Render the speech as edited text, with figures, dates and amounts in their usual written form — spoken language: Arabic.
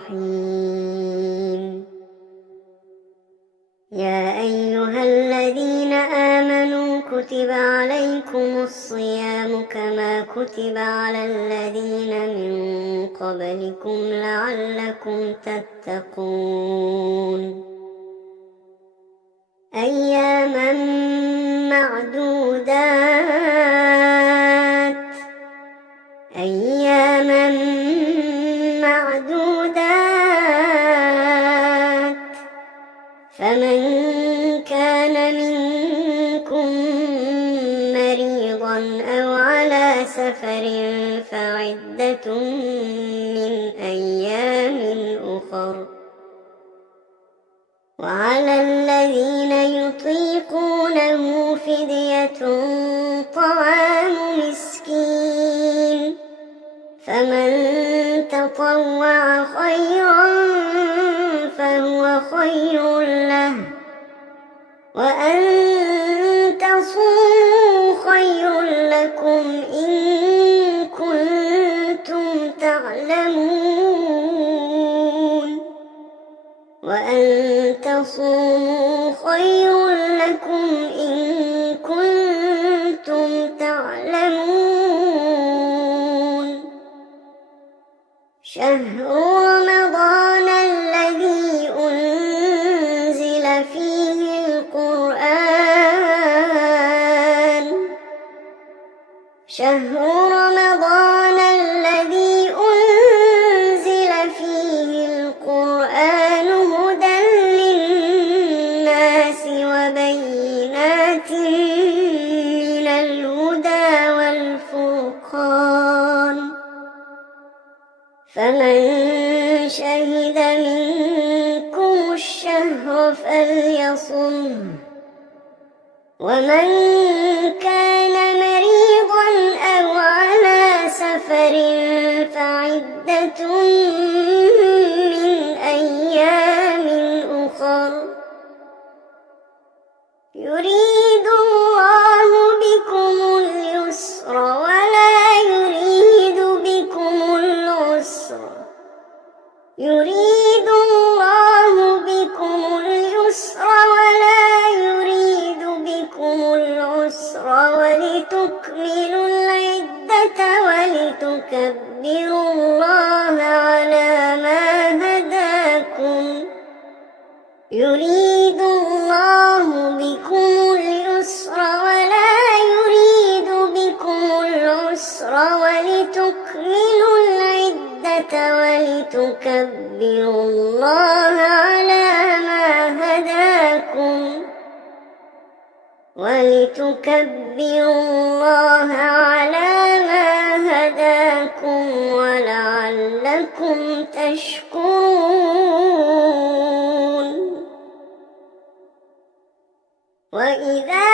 الرحيم. يا أيها الذين آمنوا كتب عليكم الصيام كما كتب على الذين من قبلكم لعلكم تتقون. أياما معدودات فمن كان منكم مريضا أو على سفر فعدة من أيام أخر. وعلى الذين يطيقونه فدية طعام مسكين، فمن تطوع خيرا فهو خير له، وأن تصوموا خير لكم إن كنتم تعلمون. وأن تصوموا خير لكم إن كنتم تعلمون. شهر رمضان الذي أنزل فيه القرآن هدى للناس وبينات من الهدى والفرقان، فمن شهد منكم الشهر فليصمه، ومن كان مريضا أو على سفر فعدة من أيام أخر. يريد الله بكم اليسر ولا يريد بكم العسر ولتكملوا العدة ولتكبروا الله على ما هداكم. يريد الله بكم اليسر ولا يريد بكم العسر ولتكملوا العدة ولتكبروا الله على ما هداكم ولعلكم تشكرون. وإذا